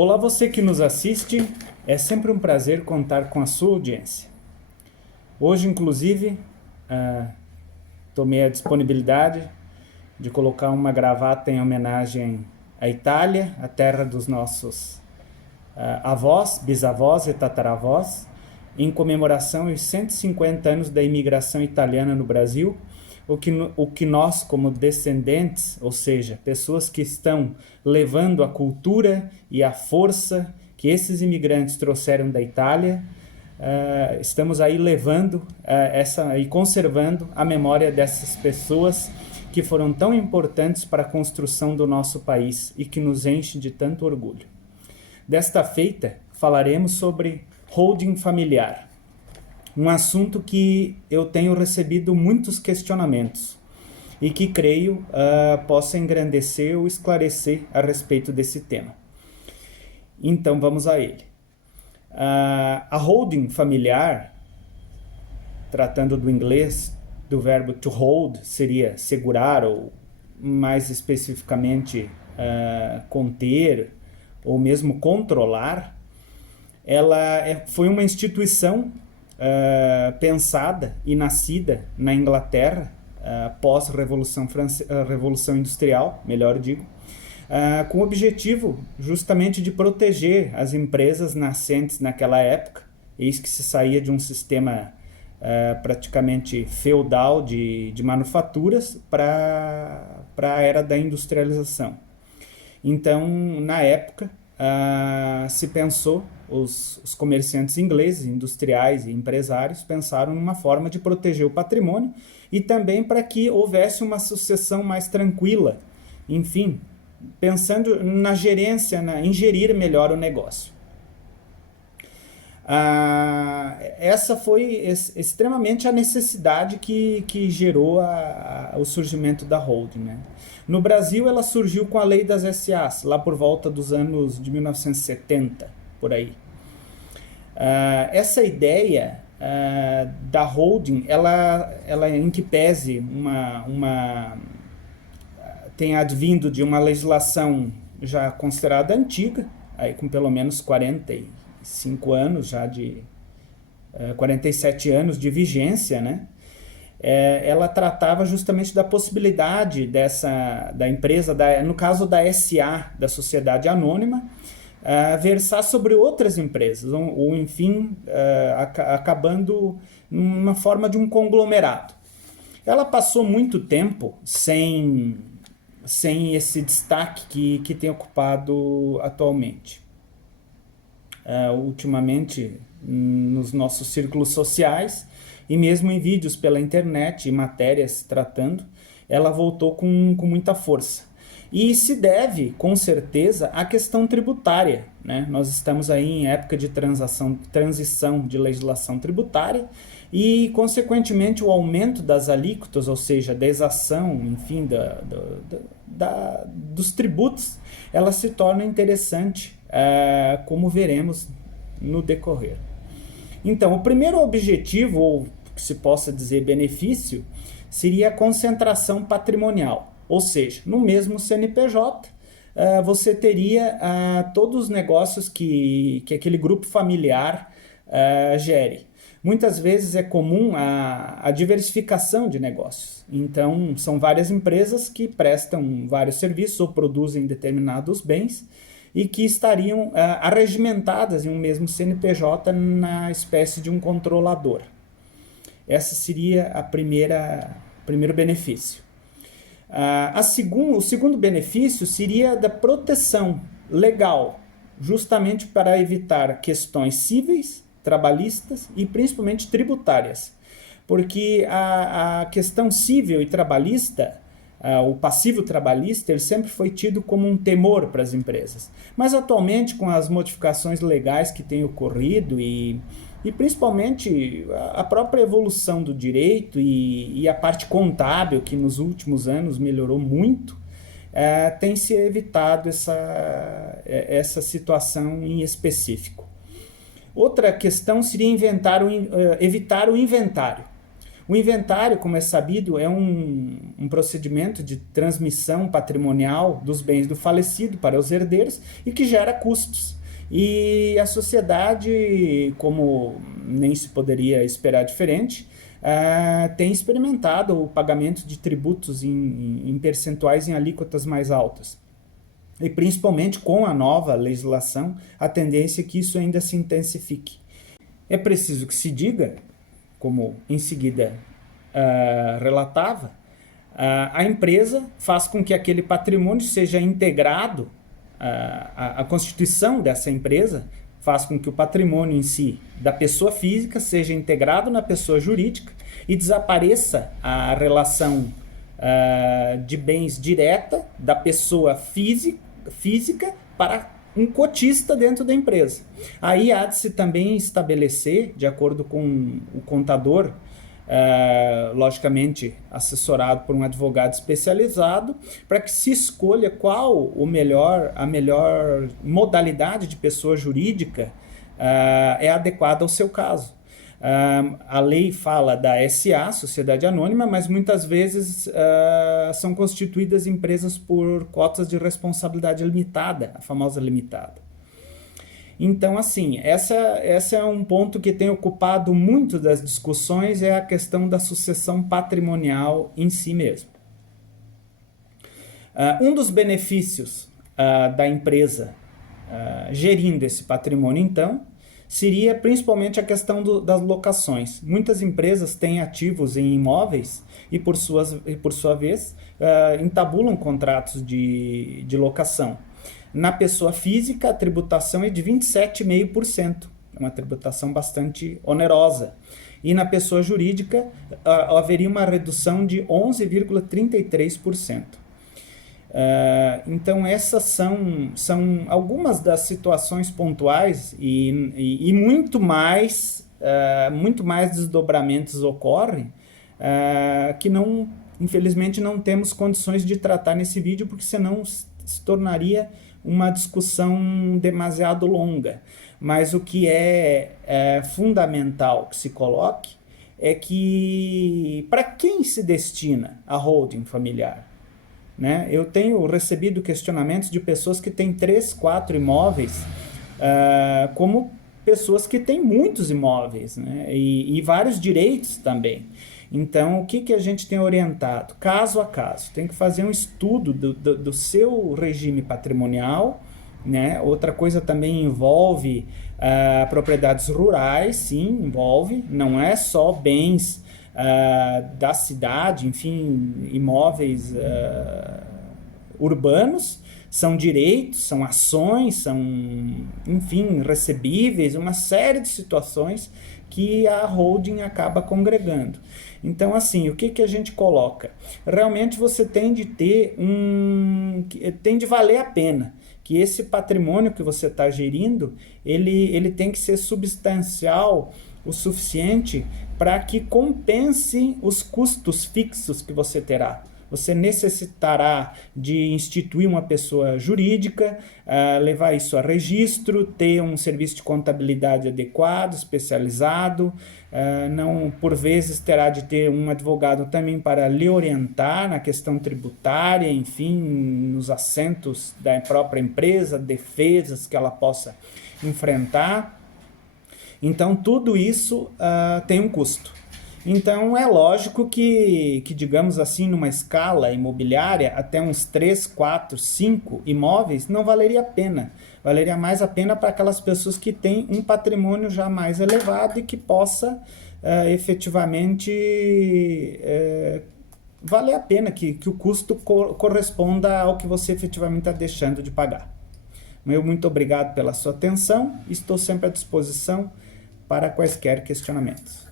Olá, você que nos assiste, é sempre um prazer contar com a sua audiência. Hoje, inclusive, tomei a disponibilidade de colocar uma gravata em homenagem à Itália, a terra dos nossos avós, bisavós e tataravós, em comemoração aos 150 anos da imigração italiana no Brasil, o que nós, como descendentes, ou seja, pessoas que estão levando a cultura e a força que esses imigrantes trouxeram da Itália, estamos aí levando e conservando a memória dessas pessoas que foram tão importantes para a construção do nosso país e que nos enche de tanto orgulho. Desta feita, falaremos sobre holding familiar, um assunto que eu tenho recebido muitos questionamentos e que creio possa engrandecer ou esclarecer a respeito desse tema. Então vamos a ele. A holding familiar, tratando do inglês, do verbo to hold, seria segurar ou mais especificamente conter ou mesmo controlar. Ela foi uma instituição pensada e nascida na Inglaterra pós-revolução Revolução Industrial, melhor digo, com o objetivo justamente de proteger as empresas nascentes naquela época, eis que se saía de um sistema praticamente feudal de manufaturas para a era da industrialização. Então, na época, se pensou, os comerciantes ingleses, industriais e empresários pensaram numa forma de proteger o patrimônio e também para que houvesse uma sucessão mais tranquila, enfim, pensando na gerência, em gerir melhor o negócio. Essa foi extremamente a necessidade que gerou o surgimento da holding, né? No Brasil, ela surgiu com a lei das SAs, lá por volta dos anos de 1970, por aí. Essa ideia da holding, ela em que pese tem advindo de uma legislação já considerada antiga, aí com pelo menos 45 anos, já de 47 anos de vigência, né? Ela tratava justamente da possibilidade da empresa, no caso da SA, da Sociedade Anônima, versar sobre outras empresas, ou enfim, acabando numa forma de um conglomerado. Ela passou muito tempo sem esse destaque que tem ocupado atualmente. Ultimamente, nos nossos círculos sociais, e mesmo em vídeos pela internet e matérias tratando, ela voltou com muita força. E se deve, com certeza, à questão tributária, né? Nós estamos aí em época de transição de legislação tributária e, consequentemente, o aumento das alíquotas, ou seja, da exação, enfim, dos tributos, ela se torna interessante, como veremos no decorrer. Então, o primeiro objetivo, ou que se possa dizer benefício, seria a concentração patrimonial. Ou seja, no mesmo CNPJ, você teria todos os negócios que aquele grupo familiar gere. Muitas vezes é comum a diversificação de negócios. Então, são várias empresas que prestam vários serviços ou produzem determinados bens e que estariam arregimentadas em um mesmo CNPJ na espécie de um controlador. Essa seria o primeiro benefício. O segundo benefício seria da proteção legal, justamente para evitar questões cíveis, trabalhistas e principalmente tributárias. Porque a questão civil e trabalhista, o passivo trabalhista, ele sempre foi tido como um temor para as empresas. Mas atualmente, com as modificações legais que têm ocorrido e principalmente a própria evolução do direito e a parte contábil, que nos últimos anos melhorou muito, tem se evitado essa situação em específico. Outra questão seria evitar o inventário. O inventário, como é sabido, é um procedimento de transmissão patrimonial dos bens do falecido para os herdeiros e que gera custos. E a sociedade, como nem se poderia esperar diferente, tem experimentado o pagamento de tributos em percentuais em alíquotas mais altas. E principalmente com a nova legislação, a tendência é que isso ainda se intensifique. É preciso que se diga, como em seguida relatava, a empresa faz com que aquele patrimônio seja integrado, a constituição dessa empresa faz com que o patrimônio em si da pessoa física seja integrado na pessoa jurídica e desapareça a relação de bens direta da pessoa física para um cotista dentro da empresa. Aí há de se também estabelecer, de acordo com o contador, logicamente assessorado por um advogado especializado, para que se escolha qual a melhor modalidade de pessoa jurídica é adequada ao seu caso. A lei fala da SA, Sociedade Anônima, mas muitas vezes são constituídas empresas por cotas de responsabilidade limitada, a famosa limitada. Então, assim, essa é um ponto que tem ocupado muito das discussões, é a questão da sucessão patrimonial em si mesmo. Um dos benefícios da empresa gerindo esse patrimônio, então, seria principalmente a questão das locações. Muitas empresas têm ativos em imóveis e, por sua vez, entabulam contratos de locação. Na pessoa física, a tributação é de 27,5%, é uma tributação bastante onerosa. E na pessoa jurídica, haveria uma redução de 11,33%. Então essas são algumas das situações pontuais e muito mais desdobramentos ocorrem que infelizmente não temos condições de tratar nesse vídeo, porque senão se tornaria uma discussão demasiado longa. Mas o que é fundamental que se coloque é que para quem se destina a holding familiar? Né? Eu tenho recebido questionamentos de pessoas que têm 3, 4 imóveis, como pessoas que têm muitos imóveis, né? e vários direitos também. Então, o que a gente tem orientado? Caso a caso, tem que fazer um estudo do seu regime patrimonial, né? Outra coisa também envolve propriedades rurais, sim, envolve, não é só bens da cidade, enfim, imóveis urbanos, são direitos, são ações, são, enfim, recebíveis, uma série de situações que a holding acaba congregando. Então, assim, o que a gente coloca? Realmente você tem de tem de valer a pena, que esse patrimônio que você está gerindo, ele tem que ser substancial o suficiente para que compense os custos fixos que você terá. Você necessitará de instituir uma pessoa jurídica, levar isso a registro, ter um serviço de contabilidade adequado, especializado, não, por vezes terá de ter um advogado também para lhe orientar na questão tributária, enfim, nos assentos da própria empresa, defesas que ela possa enfrentar. Então, tudo isso tem um custo. Então, é lógico que, digamos assim, numa escala imobiliária, até uns 3, 4, 5 imóveis, não valeria a pena. Valeria mais a pena para aquelas pessoas que têm um patrimônio já mais elevado e que possa efetivamente valer a pena, que o custo corresponda ao que você efetivamente está deixando de pagar. Muito obrigado pela sua atenção, estou sempre à disposição para quaisquer questionamentos.